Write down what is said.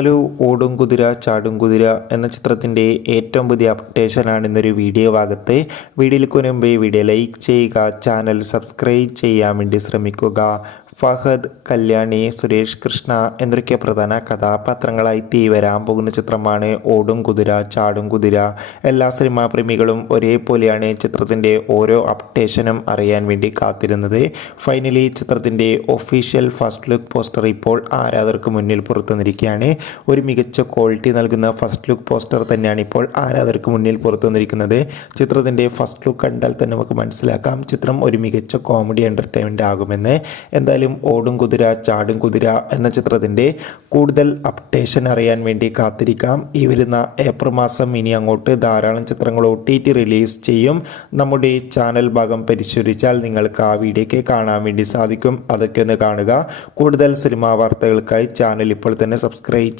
Hello, ഓടും കുതിര ചാടും കുതിര എന്ന ചിത്രത്തിൻ്റെ ഏറ്റവും പുതിയ അപ്ഡേഷനാണ് ഇന്നൊരു വീഡിയോ ഭാഗത്ത്. വീഡിയോയിലേക്ക് മുമ്പേ വീഡിയോ ലൈക്ക് ചെയ്യുക, ചാനൽ സബ്സ്ക്രൈബ് ചെയ്യാൻ വേണ്ടി ശ്രമിക്കുക. ഫഹദ്, കല്യാണി, സുരേഷ് കൃഷ്ണ എന്നൊക്കെ പ്രധാന കഥാപാത്രങ്ങളായി വരാൻ പോകുന്ന ചിത്രമാണ് ഓടും കുതിര ചാടും കുതിര. എല്ലാ സിനിമാ പ്രേമികളും ഒരേപോലെയാണ് ചിത്രത്തിൻ്റെ ഓരോ അപ്ഡേഷനും അറിയാൻ വേണ്ടി കാത്തിരുന്നത്. ഫൈനലി ചിത്രത്തിൻ്റെ ഒഫീഷ്യൽ ഫസ്റ്റ് ലുക്ക് പോസ്റ്റർ ഇപ്പോൾ ആരാധകർക്ക് മുന്നിൽ പുറത്തുവന്നിരിക്കുകയാണ്. ഒരു മികച്ച ക്വാളിറ്റി നൽകുന്ന ഫസ്റ്റ് ലുക്ക് പോസ്റ്റർ തന്നെയാണ് ഇപ്പോൾ ആരാധകർക്ക് മുന്നിൽ പുറത്തുവന്നിരിക്കുന്നത്. ചിത്രത്തിൻ്റെ ഫസ്റ്റ് ലുക്ക് കണ്ടാൽ തന്നെ നമുക്ക് മനസ്സിലാക്കാം ചിത്രം ഒരു മികച്ച കോമഡി എൻ്റർടൈൻമെൻ്റ് ആകുമെന്ന്. എന്തായാലും ഓടും കുതിര ചാടും കുതിര എന്ന ചിത്രത്തിൻ്റെ കൂടുതൽ അപ്ഡേഷൻ അറിയാൻ വേണ്ടി കാത്തിരിക്കാം. ഈ വരുന്ന ഏപ്രിൽ മാസം ഇനി അങ്ങോട്ട് ധാരാളം ചിത്രങ്ങൾ OTT റിലീസ് ചെയ്യും. നമ്മുടെ ചാനൽ ഭാഗം പരിശോധിച്ചാൽ നിങ്ങൾക്ക് ആ വീഡിയോയ്ക്ക് കാണാൻ വേണ്ടി സാധിക്കും. അതൊക്കെ ഒന്ന് കാണുക. കൂടുതൽ സിനിമാ വാർത്തകൾക്കായി ചാനൽ ഇപ്പോൾ തന്നെ സബ്സ്ക്രൈബ്